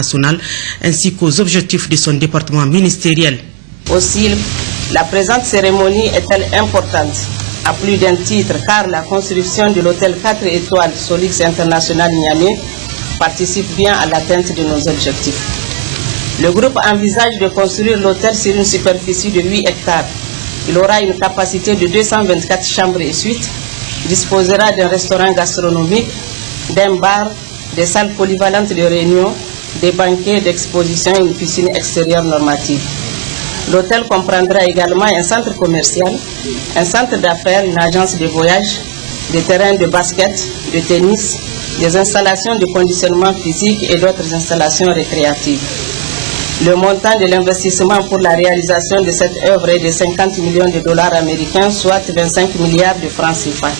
national ainsi qu'aux objectifs de son département ministériel. Aussi, la présente cérémonie est-elle importante à plus d'un titre car la construction de l'hôtel 4 étoiles Solix International Niamey participe bien à l'atteinte de nos objectifs. Le groupe envisage de construire l'hôtel sur une superficie de 8 hectares. Il aura une capacité de 224 chambres et suites, disposera d'un restaurant gastronomique, d'un bar, des salles polyvalentes de réunion, des banquets d'exposition et une piscine extérieure normative. L'hôtel comprendra également un centre commercial, un centre d'affaires, une agence de voyage, des terrains de basket, de tennis, des installations de conditionnement physique et d'autres installations récréatives. Le montant de l'investissement pour la réalisation de cette œuvre est de 50 millions de dollars américains, soit 25 milliards de francs CFA.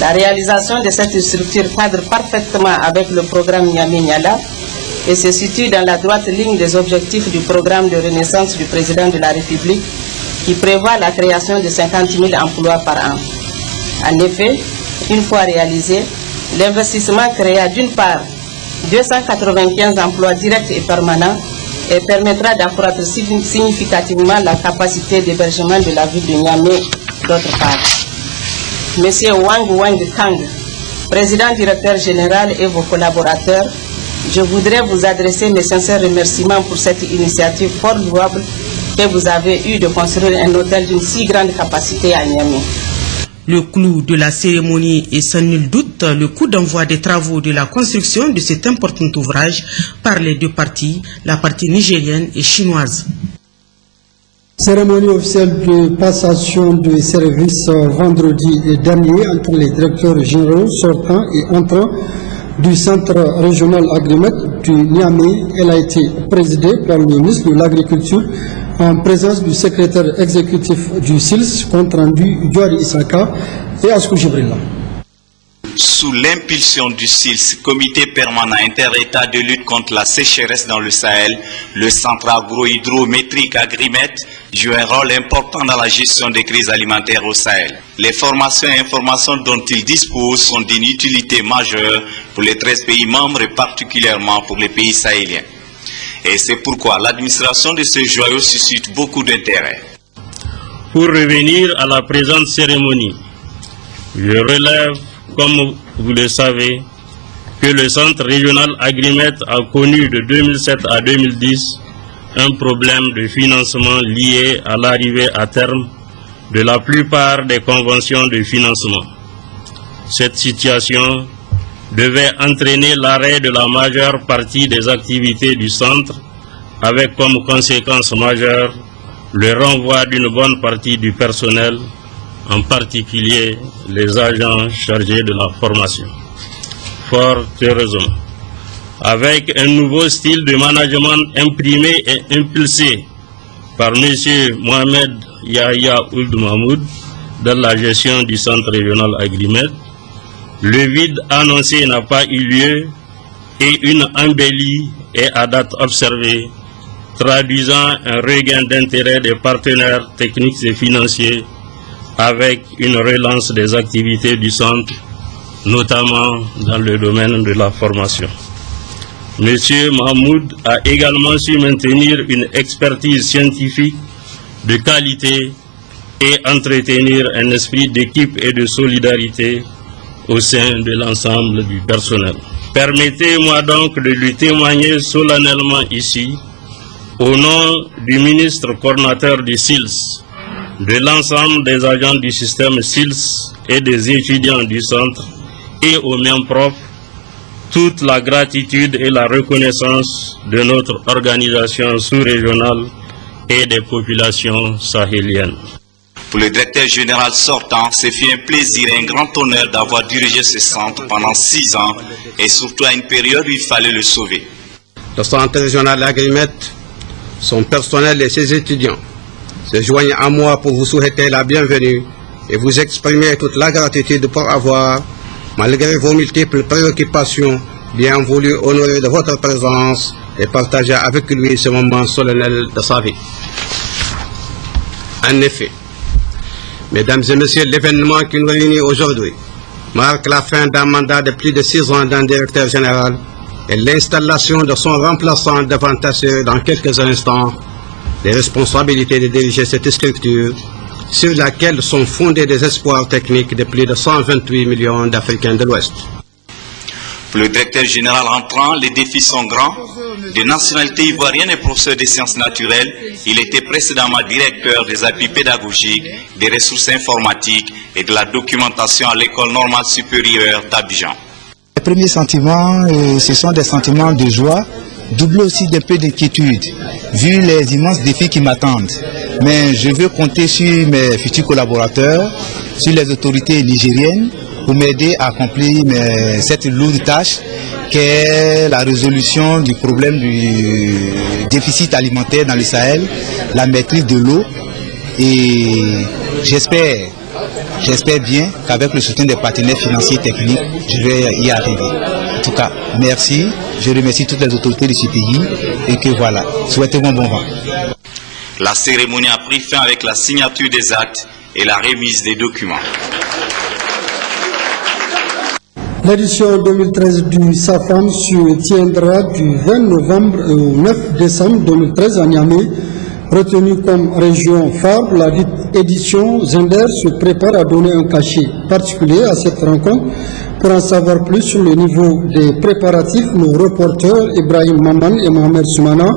La réalisation de cette structure cadre parfaitement avec le programme Niamey-Niala et se situe dans la droite ligne des objectifs du programme de renaissance du président de la République qui prévoit la création de 50 000 emplois par an. En effet, une fois réalisé, l'investissement créera d'une part 295 emplois directs et permanents et permettra d'accroître significativement la capacité d'hébergement de la ville de Niamey d'autre part. Monsieur Wang Kang, président directeur général et vos collaborateurs, je voudrais vous adresser mes sincères remerciements pour cette initiative fort louable que vous avez eue de construire un hôtel d'une si grande capacité à Niamey. Le clou de la cérémonie est sans nul doute le coup d'envoi des travaux de la construction de cet important ouvrage par les deux parties, la partie nigérienne et chinoise. Cérémonie officielle de passation de services vendredi dernier entre les directeurs généraux sortants et entrants du centre régional Agrimet du Niamey. Elle a été présidée par le ministre de l'Agriculture en présence du secrétaire exécutif du SILS, compte rendu Diori Isaka et Askou Jibrilla. Sous l'impulsion du SILS, Comité permanent inter-État de lutte contre la sécheresse dans le Sahel, le centre agro-hydrométrique Agrimet joue un rôle important dans la gestion des crises alimentaires au Sahel. Les formations et informations dont il dispose sont d'une utilité majeure pour les 13 pays membres et particulièrement pour les pays sahéliens. Et c'est pourquoi l'administration de ce joyau suscite beaucoup d'intérêt. Pour revenir à la présente cérémonie, je relève, comme vous le savez, que le centre régional Agrimet a connu de 2007 à 2010 un problème de financement lié à l'arrivée à terme de la plupart des conventions de financement. Cette situation devait entraîner l'arrêt de la majeure partie des activités du centre, avec comme conséquence majeure le renvoi d'une bonne partie du personnel, en particulier les agents chargés de la formation. Fort heureusement, avec un nouveau style de management imprimé et impulsé par M. Mohamed Yahya Ould Mahmoud dans la gestion du centre régional Agrimet, le vide annoncé n'a pas eu lieu et une embellie est à date observée, traduisant un regain d'intérêt des partenaires techniques et financiers avec une relance des activités du centre, notamment dans le domaine de la formation. M. Mahmoud a également su maintenir une expertise scientifique de qualité et entretenir un esprit d'équipe et de solidarité au sein de l'ensemble du personnel. Permettez-moi donc de lui témoigner solennellement ici, au nom du ministre coordinateur du SILS, de l'ensemble des agents du système SILS et des étudiants du centre, et au même propre, toute la gratitude et la reconnaissance de notre organisation sous-régionale et des populations sahéliennes. Pour le directeur général sortant, ce fut un plaisir et un grand honneur d'avoir dirigé ce centre pendant 6 ans et surtout à une période où il fallait le sauver. Le centre régional Agrimet, son personnel et ses étudiants se joignent à moi pour vous souhaiter la bienvenue et vous exprimer toute la gratitude pour avoir, malgré vos multiples préoccupations, bien voulu honorer de votre présence et partager avec lui ce moment solennel de sa vie. En effet, mesdames et messieurs, l'événement qui nous réunit aujourd'hui marque la fin d'un mandat de plus de 6 ans d'un directeur général et l'installation de son remplaçant devant assurer dans quelques instants les responsabilités de diriger cette structure sur laquelle sont fondés des espoirs techniques de plus de 128 millions d'Africains de l'Ouest. Pour le directeur général entrant, les défis sont grands. De nationalité ivoirienne et professeur des sciences naturelles, il était précédemment directeur des appuis pédagogiques, des ressources informatiques et de la documentation à l'école normale supérieure d'Abidjan. Les premiers sentiments, ce sont des sentiments de joie, doublés aussi d'un peu d'inquiétude, vu les immenses défis qui m'attendent. Mais je veux compter sur mes futurs collaborateurs, sur les autorités nigériennes, pour m'aider à accomplir cette lourde tâche qu'est la résolution du problème du déficit alimentaire dans le Sahel, la maîtrise de l'eau. Et j'espère bien qu'avec le soutien des partenaires financiers et techniques, je vais y arriver. En tout cas, merci. Je remercie toutes les autorités de ce pays et que voilà, souhaitez-moi bon vent. La cérémonie a pris fin avec la signature des actes et la remise des documents. L'édition 2013 du SAFAM se tiendra du 20 novembre au 9 décembre 2013 à Niamey. Retenue comme région phare, la dite édition Zender se prépare à donner un cachet particulier à cette rencontre. Pour en savoir plus sur le niveau des préparatifs, nos reporters Ibrahim Maman et Mohamed Soumana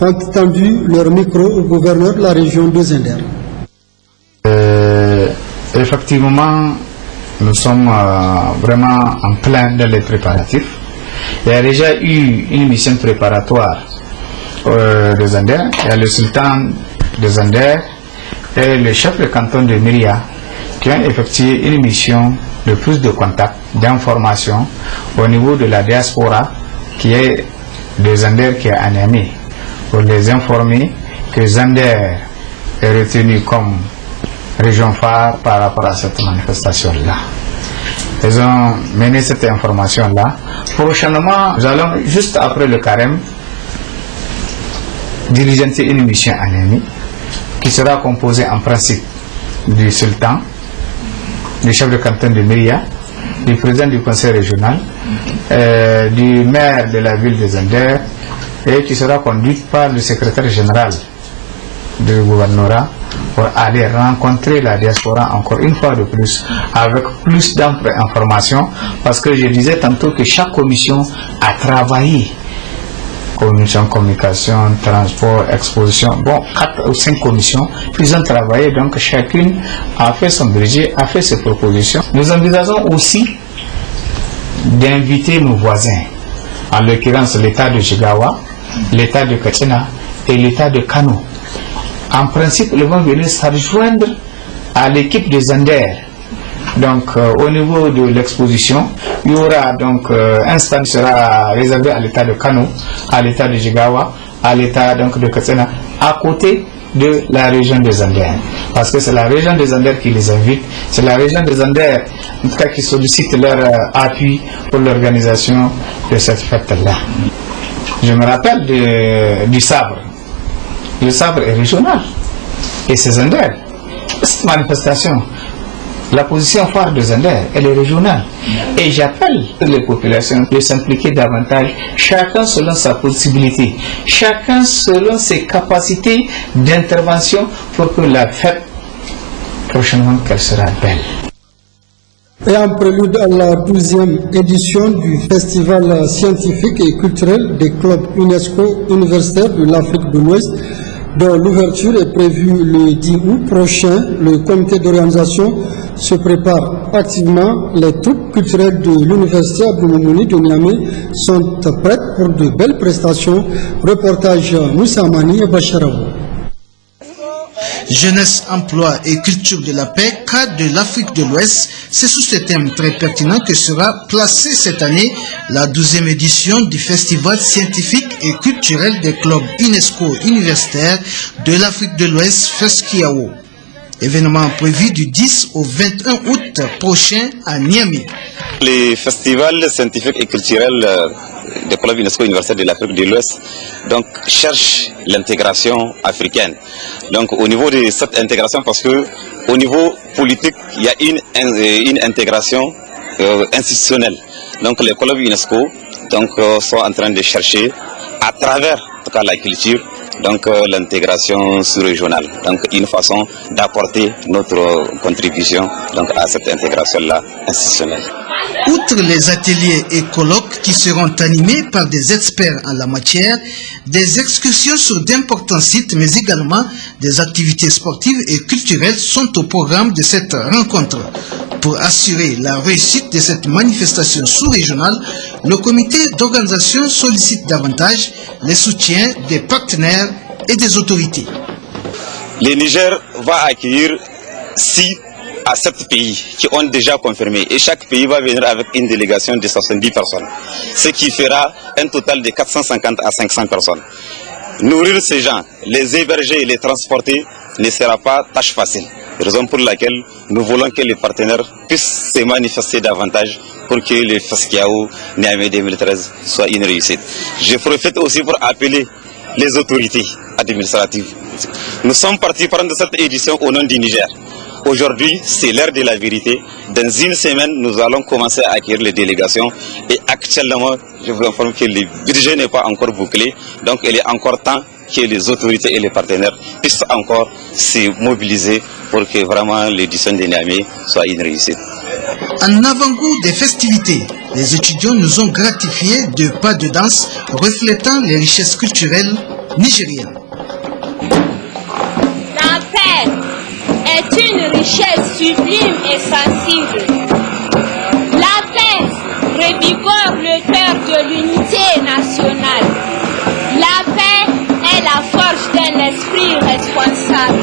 ont tendu leur micro au gouverneur de la région de Zender. Effectivement, nous sommes vraiment en plein dans les préparatifs. Il y a déjà eu une mission préparatoire de Zender. Il y a le sultan de Zender et le chef de canton de Myria qui ont effectué une mission de plus de contact, d'information au niveau de la diaspora qui est de Zender qui est à Niamey, pour les informer que Zender est retenu comme région phare par rapport à cette manifestation-là. Ils ont mené cette information-là. Prochainement, nous allons, juste après le carême, diligenter une mission à Niamey qui sera composée en principe du sultan, du chef de canton de Myria, du président du conseil régional, du maire de la ville de Zender, et qui sera conduite par le secrétaire général du gouvernorat pour aller rencontrer la diaspora encore une fois de plus, avec plus d'amples informations, parce que je disais tantôt que chaque commission a travaillé, commission communication, transport, exposition, bon, 4 ou 5 commissions, ils ont travaillé, donc chacune a fait son budget, a fait ses propositions. Nous envisageons aussi d'inviter nos voisins, en l'occurrence l'état de Jigawa, l'état de Katsina et l'état de Kano. En principe, ils vont venir se rejoindre à l'équipe de Zender. Donc, au niveau de l'exposition, il y aura donc un stand qui sera réservé à l'état de Kano, à l'état de Jigawa, à l'état donc de Katsina, à côté de la région de Zender. Parce que c'est la région de Zender qui les invite, c'est la région de Zender, en tout cas, qui sollicite leur appui pour l'organisation de cette fête-là. Je me rappelle du sabre. Le sabre est régional et c'est Zender. Cette manifestation, la position phare de Zender, elle est régionale. Et j'appelle les populations de s'impliquer davantage, chacun selon sa possibilité, chacun selon ses capacités d'intervention pour que la fête, prochainement, qu'elle sera belle. Et en prélude à la 12e édition du Festival scientifique et culturel des clubs UNESCO universitaires de l'Afrique de l'Ouest, dont l'ouverture est prévue le 10 août prochain, le comité d'organisation se prépare activement. Les troupes culturelles de l'université Abdoumouni de Niamey sont prêtes pour de belles prestations. Reportage Moussa Mani et Bacharabou. Jeunesse, emploi et culture de la paix, cadre de l'Afrique de l'Ouest, c'est sous ce thème très pertinent que sera placée cette année la 12e édition du Festival scientifique et culturel des clubs UNESCO universitaires de l'Afrique de l'Ouest, FESCIAO. Événement prévu du 10 au 21 août prochain à Niamey. Les festivals scientifiques et culturels des clubs UNESCO universitaires de l'Afrique de l'Ouest donc cherchent l'intégration africaine. Donc au niveau de cette intégration, parce que au niveau politique, il y a une intégration institutionnelle. Donc les clubs UNESCO donc, sont en train de chercher à travers en tout cas, la culture, donc l'intégration sous-régionale. Donc une façon d'apporter notre contribution donc, à cette intégration-là institutionnelle. Outre les ateliers et colloques qui seront animés par des experts en la matière, des excursions sur d'importants sites, mais également des activités sportives et culturelles sont au programme de cette rencontre. Pour assurer la réussite de cette manifestation sous-régionale, le comité d'organisation sollicite davantage les soutiens des partenaires et des autorités. Le Niger va accueillir 6 à 7 pays qui ont déjà confirmé et chaque pays va venir avec une délégation de 70 personnes, ce qui fera un total de 450 à 500 personnes. Nourrir ces gens, les héberger et les transporter ne sera pas tâche facile. Raison pour laquelle nous voulons que les partenaires puissent se manifester davantage pour que le FESCIAO Niamey 2013 soit une réussite. Je profite aussi pour appeler les autorités administratives. Nous sommes partis prendre cette édition au nom du Niger. Aujourd'hui, c'est l'heure de la vérité. Dans une semaine, nous allons commencer à accueillir les délégations. Et actuellement, je vous informe que le budget n'est pas encore bouclé. Donc, il est encore temps que les autorités et les partenaires puissent encore se mobiliser pour que vraiment l'édition de Niamey soit une réussite. En avant-goût des festivités, les étudiants nous ont gratifié de pas de danse reflétant les richesses culturelles nigériennes. La paix est une richesse sublime et sensible. La paix revigore le cœur de l'unité nationale. La paix est la force d'un esprit responsable.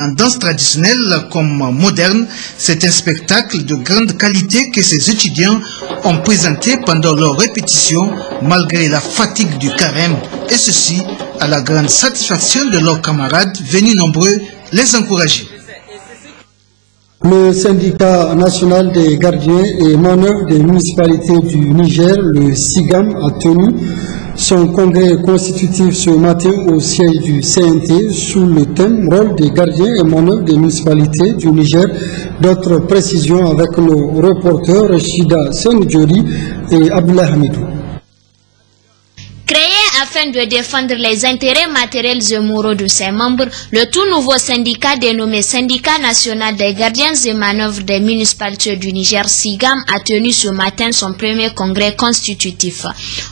En danse traditionnelle comme moderne, c'est un spectacle de grande qualité que ces étudiants ont présenté pendant leur répétition malgré la fatigue du carême, et ceci à la grande satisfaction de leurs camarades venus nombreux les encourager. Le syndicat national des gardiens et manœuvres des municipalités du Niger, le SIGAM, a tenu son congrès constitutif ce matin au siège du CNT sous le thème « Rôle des gardiens et manœuvres des municipalités du Niger ». D'autres précisions avec nos reporters Rachida Senudjori et Abdullah Hamidou. Créé afin de défendre les intérêts matériels et moraux de ses membres, le tout nouveau syndicat dénommé Syndicat national des gardiens et manœuvres des municipalités du Niger, SIGAM, a tenu ce matin son premier congrès constitutif.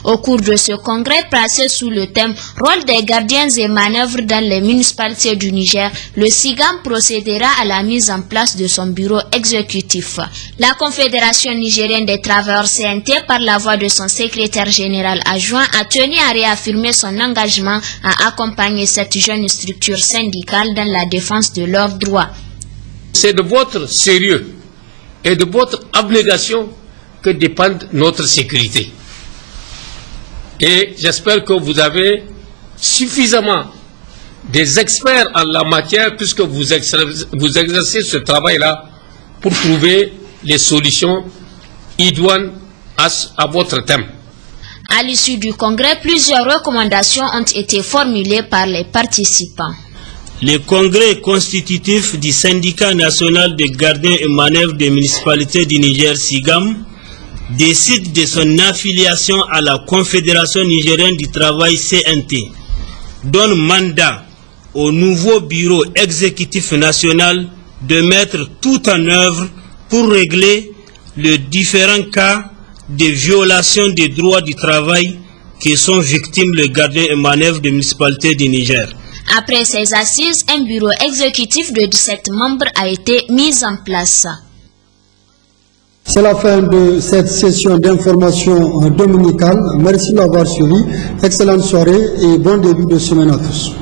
Au cours de ce congrès placé sous le thème « Rôle des gardiens et manœuvres dans les municipalités du Niger », le SIGAM procédera à la mise en place de son bureau exécutif. La Confédération nigérienne des travailleurs CNT, par la voix de son secrétaire général adjoint, a tenu à réaffirmer son engagement à accompagner cette jeune structure syndicale dans la défense de leurs droits. C'est de votre sérieux et de votre abnégation que dépend notre sécurité. Et j'espère que vous avez suffisamment des experts en la matière puisque vous exercez ce travail-là pour trouver les solutions idoines à votre thème. À l'issue du congrès, plusieurs recommandations ont été formulées par les participants. Le congrès constitutif du syndicat national des gardiens et manœuvres des municipalités du Niger, SIGAM, décide de son affiliation à la Confédération nigérienne du travail CNT, donne mandat au nouveau bureau exécutif national de mettre tout en œuvre pour régler les différents cas de violations des droits du travail qui sont victimes les gardiens et manœuvres des municipalités du Niger. Après ces assises, un bureau exécutif de 17 membres a été mis en place. C'est la fin de cette session d'information dominicale. Merci d'avoir suivi. Excellente soirée et bon début de semaine à tous.